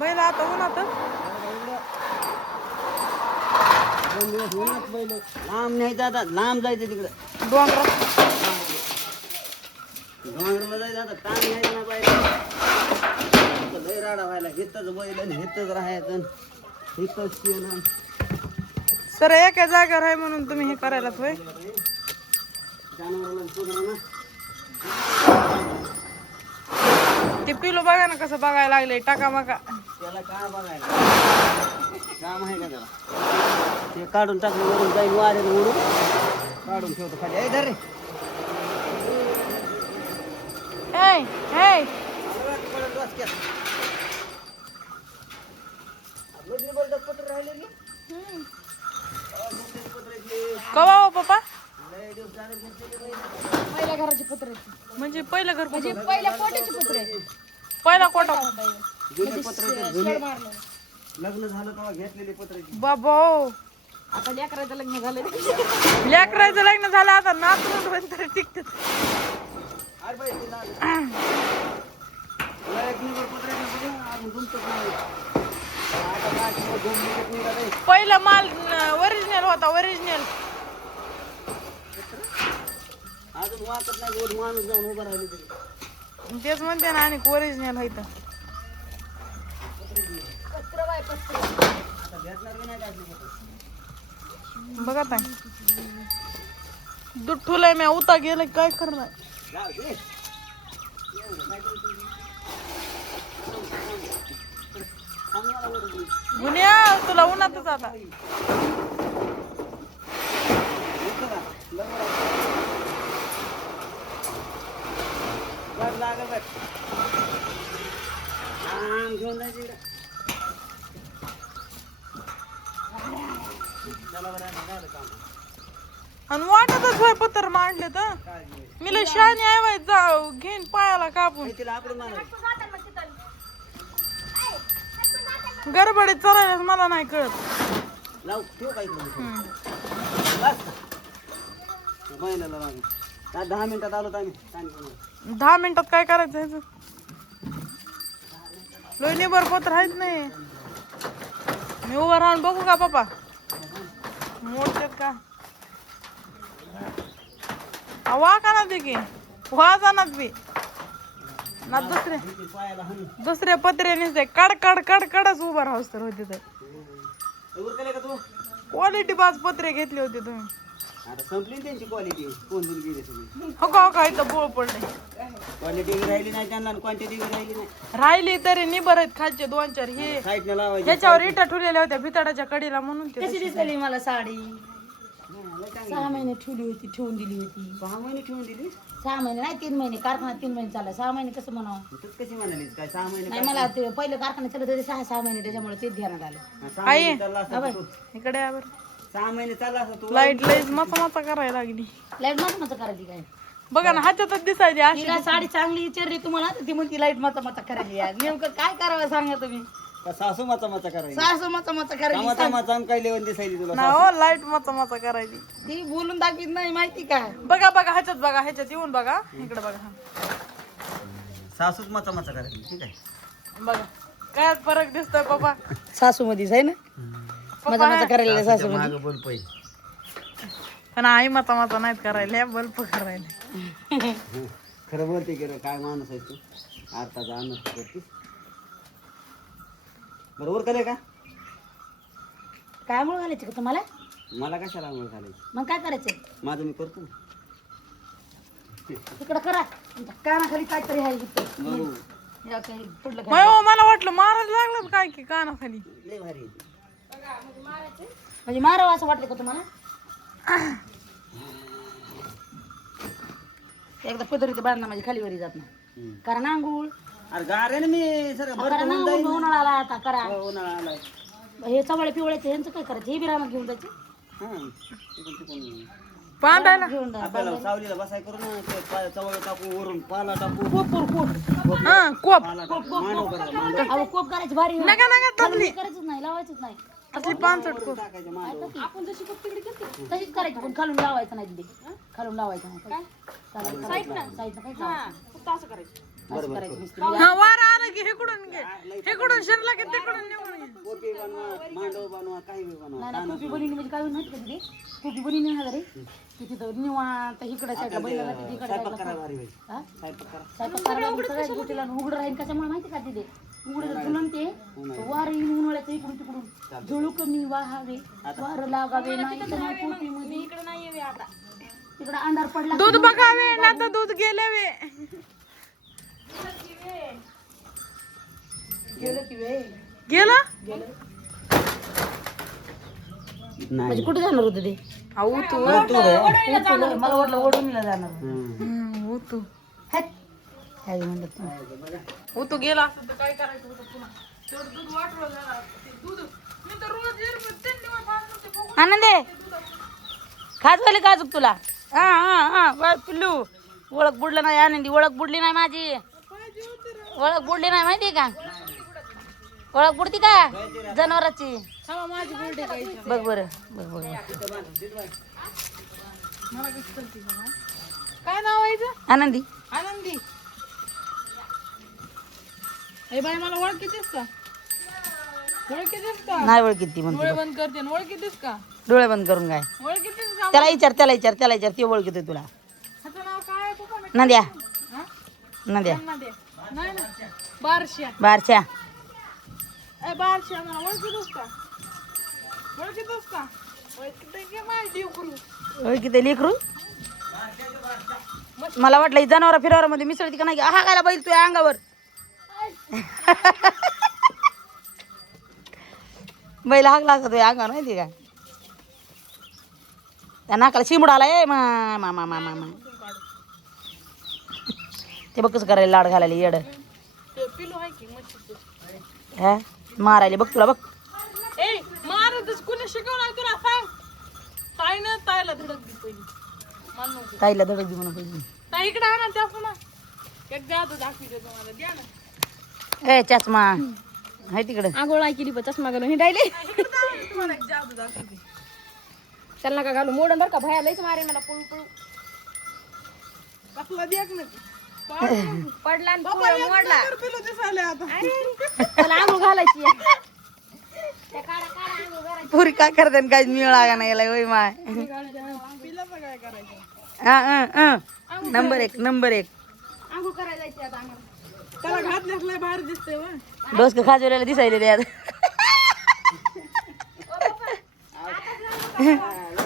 बैल आता उन्हातच दोन दिवस उन्हात बैल लांब नाही आता लांब जायचं तिकडं. डोंगरात डोंगराला जायचं आता ताण घ्यायचं ना पाहिजे लय राडा व्हायला हिथंच बैल आणि हिथंच राहायचं. हिथंच केलं. सर एका जागेवर आहे म्हणून तुम्ही हे करायला होय? जनावराला सुधारणा ना. ते पिलो बघा ना कसं बघायला लागले टाका मका. त्याला काय बघायला? काम आहे का त्याला? ते काढून टाकलं वरून जाईल वाऱ्यानं उडून काढून ठेवतो खाली. ए धर रे. हे पत्र राहिले रे कवा पप्पा. पहिल्या घराचे पत्र. म्हणजे पहिलं घर म्हणजे पहिल्या कोट्याचे पत्र. पहिला कोटा. जुने पत्र आहेत, जुने. लग्न झालं तेव्हा घेतलेले पत्र. बाबा हो. आता लेकराचं लग्न झालं लेकराचं लग्न झालं आता नातून टिकत अरे बाई, ते झालं. लय एक निवड पत्र आहे ना बघा, अजून गुंतत नाही. आता काय किंवा दोन मिनिट निघाले. पहिला माल ओरिजिनल होता ओरिजिनल अजून वाकत नाही रोज माणूस जाऊन उभा राहिले तरी तेच म्हणते ना आणि ओरिजिनल आहे तर आता भेटणार की नाही का असली पत्र? बघा ताई दूध ठुलंय मी उता गेलं काय करणार? जाऊ गुन्ह्या तुला उन्हातच आता. लागत घेऊन जायचं इकडं. चला बरं, आता झालं काम. आणि वाटतच होय पत्र मांडले तर? मी लय शानी आहे बाई, जाऊ घेईन पायाला कापून. गडबडीत चालायला मला नाही कळत. दहा मिनिटात आलो आम्ही दहा मिनिटात काय करायचं ह्याचं? लोणीभर पत्र आहेत नाही. मी उभं राहून बघू का पप्पा? मोडतात का? वा का ना ते की? वा जाणार बी ना दुसरे. दुसरे पत्रे नसते कड कड कड कडच उभं राहूस तर होते तर तू? क्वालिटी बाज पत्रे घेतले होते तुम्ही. आता संपली ना त्यांची क्वालिटी कोण गेली सगळी हो का हो का इथं बोळ पडले क्वालिटी राहिली नाही त्यांना क्वांटिटी राहिली नाही. राहिली तरी निबर आहेत खालचे दोन चार हे साईडने लावायची ह्याच्यावर इटा ठेवलेल्या होत्या भिताडाच्या कडीला म्हणून ते कशी दिसली मला साडी. सहा महिने ठेवली होती ठेवून दिली होती. सहा महिने ठेवून दिली? सहा महिने नाही तीन महिने. कारखाना तीन महिने चालला. सहा महिने कसं म्हणावं? कशी म्हणालीस? काय सहा महिने नाही मला ते? पहिलं कारखाना चालत होते सहा सहा महिने त्याच्यामुळे तेच ध्यानात आलं. हा, सहा महिने चालला असता तर तू. इकडे या बरं. सहा महिने चालला असता तू लाइट लईच मचा मचा करायला लागली. लाइट मत मत करायची काय? बघा ना ह्याच्यातच दिसायची अशी तिला साडी चांगली विचारली तुम्हाला तर ती म्हणती लाइट मत मत करायली यार नेमकं काय करावं सांगा तुम्ही? का सासू माचा माचा करायची? सासू मत मत करायली कामाचा माचा काय लेवून दिसायची तुला ना हो लाइट मचा मचा करायची. ती बोलून दाखवीत नाही माहिती का? बघा बघा ह्याच्यात बघा ह्याच्यात येऊन बघा. इकडे बघा हा. सासूच माचा माचा करायची ठीक आहे. बघा. काय फरक दिसतोय पप्पा? सासू मध्येच आहे ना? मजा मजा करायला सासू मागं बोल पाहिजे पण आई मचा मचा नाहीत करायला बल्ब करायला. खरं बोलते की रे, काय माणूस आहे तू? आताचा अन्न करते बरोबर करे का? काय मुळे घालायचं का तुम्हाला? मला कशाला अंघोळ घालायची? मग काय करायचं? माझं मी करतो ना. तिकडं करा. तुमच्या कानाखाली काहीतरी आहे इथं. बरोबर या काही पुढलं काय. हो, मला वाटलं मारायला लागलं काय की कानाखाली. लय भारी आहे ती. म्हणजे मारावं असं वाटलं का तुम्हाला? एकदा पदरीचं बांधणं माझी खालीवरी जात नाही. कारण आंघोळ. अरे मी सर उन्हाळा आला आता करा. उन्हाळा आलाय हे चवळे पिवळ्याचे ह्यांचं काय करायचं? हे बी घेऊन जायचे? हा घेऊन. आपल्याला सावलीला बसाय करू ना ते पा- चवळ टाकू वरून पाला टाकू. कोपूर कोप हा करायची भारी हो. नका नका हे करायचंच नाही लावायचंच नाही. असली पानसट टाकायचं मांडव आपण जशी कोप तिकडे केली तशीच करायची पण खालून लावायचं नाही तिथे खालून लावायचं नाही. साईड ना साईड काय असं करायचं. नुसतं. हा वार आला की हेकडून घे? हेकडून शिरला की तिकडून निघून घे? पोपी बनवा मांडव बनवा काही बी बनवा नाही नाही, टोपी बनवली म्हणजे काय होईल माहिती का तिथे टोपी बनवली ना रे. की तिथं निवांत इकडे साईडला बैलाला तिथे इकडे स्वयंपाक साईडला करा भारी होईल हा? स्वयंपाक करा. स्वयंपाक करायला लागून सगळ्याच गोष्टीला उघडं? राहील कशामुळे माहिती का तिथे उघडं जर तुला ते वार येऊन उन्हाळ्याचं इकडून तिकडून. झुळू कमी वाहावे वार लागावे नाही तर मग पोटीमध्ये इकडे नाही यावे आता. तिकडे अंधार पडला दूध बघावे ना तर दूध गेलं वे गेलं म्हणजे कुठे जाणार होतं ते? आऊ तू. ओढून जाणार. मला वाटलं ओढूनला जाणार हम्म, ऊ तू हॅट. काय म्हणतात ते? ऊ तू गेला. असं तर काय करायचं होतं पुन्हा? तेवढं दूध वाटलं जरा. ते दूध मी तर रोज येईल, पण तीन दिवस आणून ते बघून आनंदे खास झाले काजूक तुला. हा हा हा. बाय पिल्लू. ओळख बुडलं नाही आनंदी. ओळख बुडली नाही माझी. ओळख बुडली नाही माहिती का? ओळख बुडती का जनावराची. काय बघ बरं बघ बघ. काय नाव आहे? आनंदी. आनंदी. बाई मला ओळखीतीस का? ओळखीतीस का? नाही ओळखीत ती म्हणते डोळे बंद करते आणि ओळखीतीस का? डोळे बंद करून काय ओळखीतीस का त्याला विचार त्याला विचार त्याला विचार ते ओळखतोय तुला. नाव काय आहे? नद्या? नद्या. नाही ना? बारश्या. बारच्या ए बारश्या मला ओळखीतोस का? ओळखीतोस का? ओळखीत की माझी देव करू ओळखीत लेकरू? मला वाटलं ही जनावर फिरावर मध्ये मिसळती का नाही? हा गायला बैल तुझ्या अंगावर. बैल हागला असता तुझ्या अंगावर माहिती का? त्या नाकाला शिमूड आला ए मा मा मा मा मा मा. ते बघ कसं करायला लाड घालायला येड. ते पिलो आहे की मच्छीचं? हा? मारायला. बघ तुला बघ. ए कुणी शिकवणार तुला? सांग. ताईनं ताईला धडक दी पहिली. नको ताईला धडक दे म्हणून पाहिजे ताई इकडे आणा त्या पुन्हा. एक जादू दाखवते तुम्हाला द्या ना. ए चष्मा. आहे तिकडं. आंघोळ केली पण चष्मा घालून हिंडायले. तुम्हाला एक जादू दाखवते. त्याला नका घालू. मोडन बरं का? भया लयच मारे मला पळू पळू. कसला द्या ना पडला मोडला. त्याला आंघोळ घालायची पुरी काय करते आणि काय मिळ लागा नाही याला होय माय. पिल्याचं काय करायचं? हा, हा, हा. नंबर एक नंबर एक. आंघोळ करायला जायची आता अंगावर त्याला घातल्यास लय भारी दिसते वा डोसक खाजवलेला दिसायले त्यात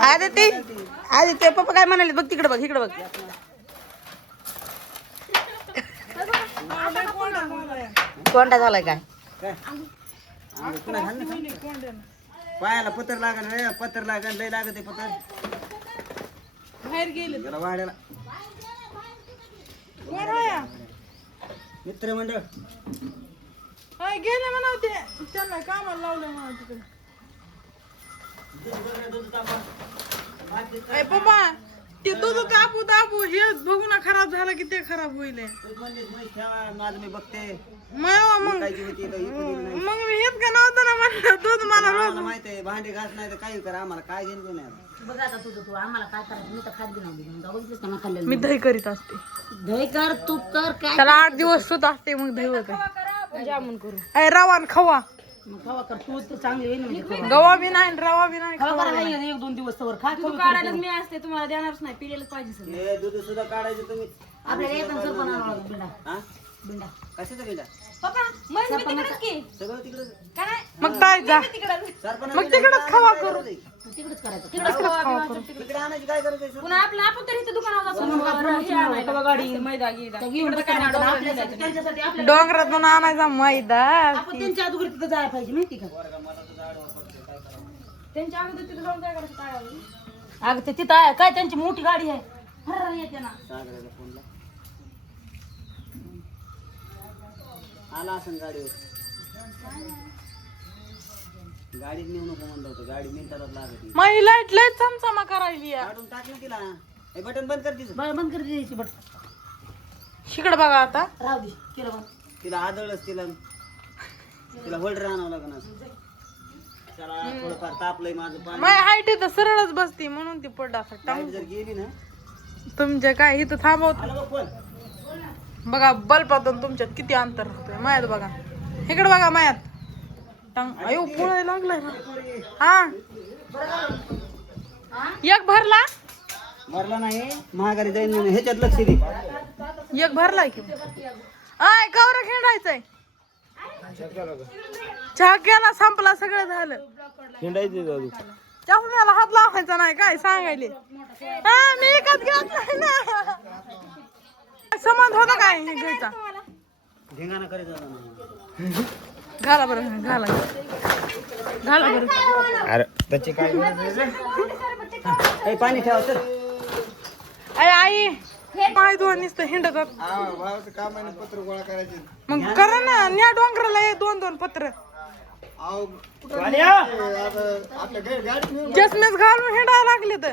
आदिती आदित्य पप्पा काय म्हणाले? बघ तिकडे बघ इकडे बघ. कोंडा झालाय काय. पायाला पत्र लागन रे पत्र लागन लय लागत आहे पत्र बाहेर गेले. त्याला वाड्याला. मित्र मंडळ होय गेले म्हणा ते. त्यांना कामाला लावलं म्हणा तिकडे. पप्पा ते दूध तापू तापू हे बघू ना खराब झालं की ते खराब होईल माझं मी बघते. मग मग. काय होती मी हेच का नव्हतं ना म्हणलं दूध मला रोज आम्हाला माहीत आहे भांडे घास नाही तर काही करा आम्हाला काय घेऊन नाही आता. बघ आता तुझं तू आम्हाला काय करायचं? मी तर खात बी नाही बघितलंस का ना खाल्लेलं मी दही करीत असते. दही कर तूप कर काय त्याला आठ दिवस सुद्धा असते मग दही होते जामून करू ए रवा आणि खवा. खवा कर तू तर चांगली होईल म्हणजे खवा. गवा बी नाही आणि रवा बी नाही खवा करा नाही एक दोन दिवस तर खा. काढायला मी असते तुम्हाला देणारच नाही पिलेलंच पाहिजे सगळं. हे दूध सुद्धा काढायचं तुम्ही. आपल्याला येतं सर पण आणावं लागेल बिंडा हा? बिंडा. कशाचं गेला पप्पा मग मी तिकडेच की? सगळं तिकडं का नाही? मग काय जा. मग तिकडच खवा करू तिकडेच करायचं. तिकडे आणायची काय गरज आहे पुन्हा आपलं आपण तरी इथे दुकानावर जातो. गाडी मैदा गिदा त्या घेऊन बसायला लागतं. आपल्यासाठी त्यांच्यासाठी आपल्या डोंगरातून आणायचा मैदा आपण त्यांच्या अगोदर तिथं जायला पाहिजे माहिती का? त्यांच्या अगोदर तिथे जाऊन काय करायचं काय? अगं ते तिथं आहे काय त्यांची मोठी गाडी आहे. फर्रार येते ना. आला असं गाडीवर. गाडीत नेऊ नको म्हणलं होतं. गाडी मिनिटात लागत माझी लाइट लय चमचमा करायली काढून टाक ना तिला. हे बटन बंद कर तिचं. बरं बंद कर द्यायची बट शिकड बघा आता. राहू दे केलं बंद तिला आदळच तिला. तिला होल्डर आणावं लागणार चला थोडंफार तापलंय माझं पाणी. माझी हाईट इथं सरळच बसती म्हणून ती पडला असं लाइट जर गेली ना. तुमच्या काय इथं थांबवत आलं बघ फोन बघा बल्बातून तुमच्यात किती अंतर राहतोय. मायात बघा. इकडे बघा मायात. टांग. अयो पोळायला लागलाय हा? एक भरला? मरला नाही. महागारी जाईन म्हणे. ह्याच्यात लक्ष दे. एक भरलाय की आय कवर खेळायचंय चहा केला संपला सगळं झालं. हिंडायचे दादू. चष्म्याला हात लावायचा नाही काय सांगायले? हा मी एकच घेत नाही ना. संबंध होता काय? हे घ्यायचा. धिंगाणा करायचा. घाला बरं घाला. घाला बरं. अरे त्याची काय ए, पाणी ठेवा तर आई आई पाय धुवा नुसतं हिंडतात मग करा ना न्या डोंगराला हे दोन दोन पत्र. चष्मेच घालून हिंडायला लागले तर.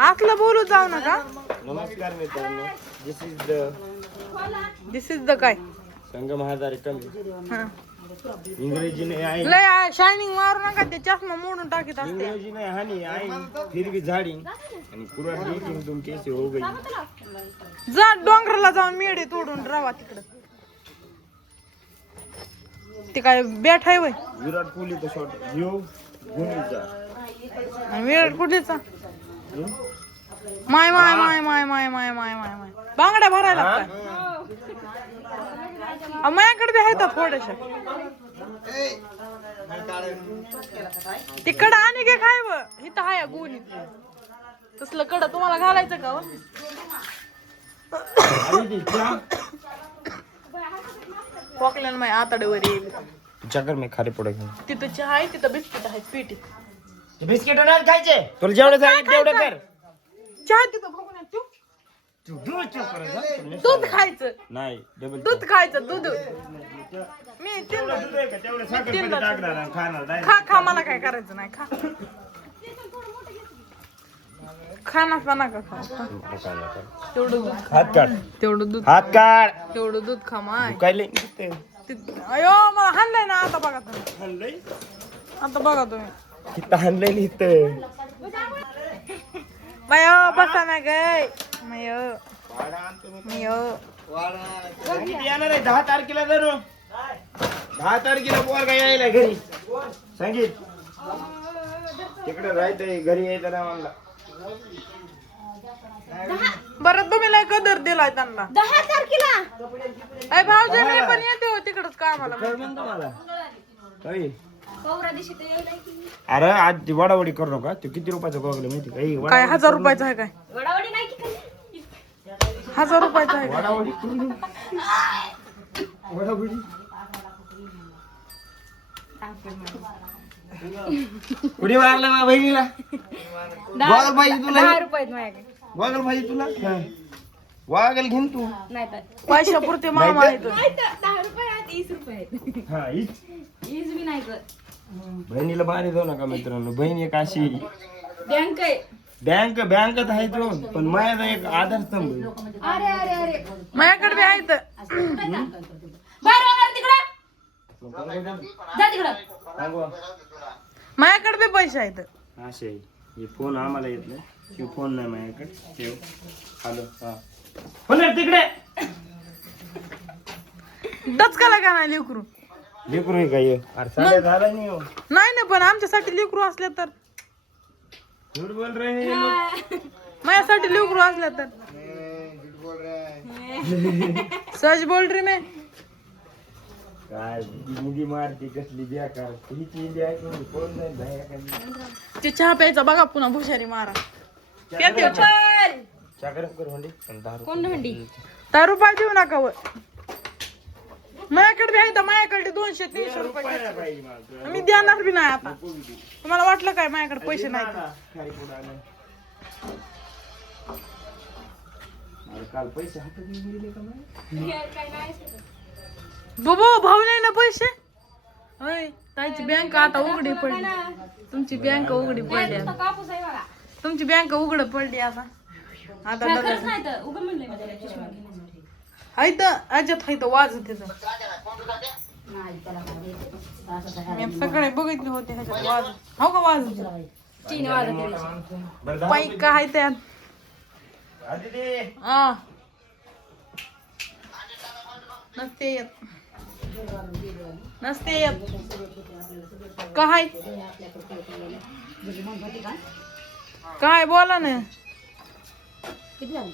असलं बोलू जाऊ नका. नमस्कार मित्रांनो this is the this is the काय संगम हजार कमी. आहे. लय शायनिंग मारू नका ते चष्मा मोडून टाकीत असते. इंग्रजीने हानी आई फिर भी झाड़ी आणि पुरा तुम कैसे हो गई. जा डोंगराला जाऊन मेढे तोडून राहा तिकडं. ते काय बॅट आहे वय विराट कोहली तो शॉट घेऊ आणि विराट कुठेचा? माय माय माय माय माय माय माय माय माय. बांगड्या भरायला. अहो, माझ्याकडे बी आहेत थोड्याशा तिकडं आणि काय खाय व? इथं हाय गोणी तसलं कड तुम्हाला घालायचं का व? खोकल्यानं माझ्या आताड्यावर येईल. चक्कर मी खाली पडे तिथं चहा आहे तिथं बिस्किट आहे. पेटी बिस्किट नाही खायचे? तुला जेवढं सांगितलं तेवढं कर. चहा तिथं बघून ये, तू. तू दूध चुप कर, जा. दूध खायचं. नाही डबल दूध खायचं दूध. मी तीन दूध आहे का? तेवढं साखरमध्ये टाकणार आणि खाणार direct. खा खा मला काय करायचं नाही खा. खा ना खा ना का खा खा. तेवढं दूध खा. हात काढ. तेवढं दूध हात काढ. तेवढं दूध खा माय. काय लई ते- अयो मला हाणलंय ना आता बघा तुम्ही. आता बघा तुम्ही. किती हाणलंय इथं. मय बसा ना गाय मय. मय येणार आहे. दहा तारखेला जर दहा तारखेला पोरगा यायला घरी. संगीत. तिकडे राहायचंय घरी यायचं ना मला बरं तुम्ही लय कदर दिलाय त्यांना. दहा तारखेला? अय भाऊजी मी पण येते हो तिकडच कामाला. काय म्हणतो मला. होय. अरे आज ती वडावडी करू नका. ते किती रुपयाचं गोगल माहिती का? ए, काय हजार रुपयाचं आहे काय? वडावडी नाही की खाली? हजार रुपयाचं आहे काय? वडावडी कुणी मारलं माझ्या बहिणीला? गोगल पाहिजे तुला? दहा माझ्याकडे गोगल पाहिजे तुला? हा. गोगल घेऊन तू. नाही तर. पैशापुरते मामा आहेत नाही तर दहा रुपये आहेत वीस रुपये आहेत हा हीच. वीस बी नाही बहिणीला बाहेर जाऊ नका मित्रांनो. बहीण एक अशी बँक आहे. बँक बँकेत आहे तो पण माझा एक आधारस्तंभ आहे. अरे अरे अरे. माझ्याकडे बी आहेत. बाहेर होणार तिकडं? जा तिकडं. सांगू माझ्याकडे बी पैसे आहेत. असे आहे. हे फोन आम्हाला येत नाही. हे फोन नाही माझ्याकडे. ठेव. हॅलो हा. फोन आहे तिकडे. डचकाला का नाही लेकरू लेकरू आहे काय अरे साडे झाला नाही हो नाही ना पण आमच्यासाठी लेकरू असले तर झूठ बोल रहे हैं ये लोग. माझ्यासाठी लेकरू असले तर सच बोल रे मी काय मुली मारती कसली बेकार ही चिंदी आहे कोणी कोण नाही बाहेर काही ते चहा प्यायचा बघा पुन्हा भुशारी मारा हो चहा. कर. कोण रुपये देऊ नका व माझ्याकडे बी आहेत माझ्याकडे दोनशे तीनशे रुपये काय पाहिजे मला. तुला? मी देणार बी नाही आता. तुम्हाला वाटलं काय? माझ्याकडे पैसे पुढं आलं. बरं, काल पैसे हातात येऊन गेले का नाही काय नाही बाबा भाऊ नाही ना पैसे? होय ताईची बँक आता उघडी पडली. तुमची बँक उघडी पडली आता. कापूस आहे बघा तुमची बँक उघड पडली आता. आता खरंच नाही तर उगं म्हणलंय मी त्याला चष्मा घेण्यासाठी. हाय तर अजत हाय तर वाज त्याचं नाही त्याला काय द्यायचं. असं काय मी सगळे बघितले होते ह्याच्यात वाज. हो का वाज? तीन वाजत पाईक का हाय त्यात? हा. नसते येत. नसते येत. काय काय बोला ना? किती झालं?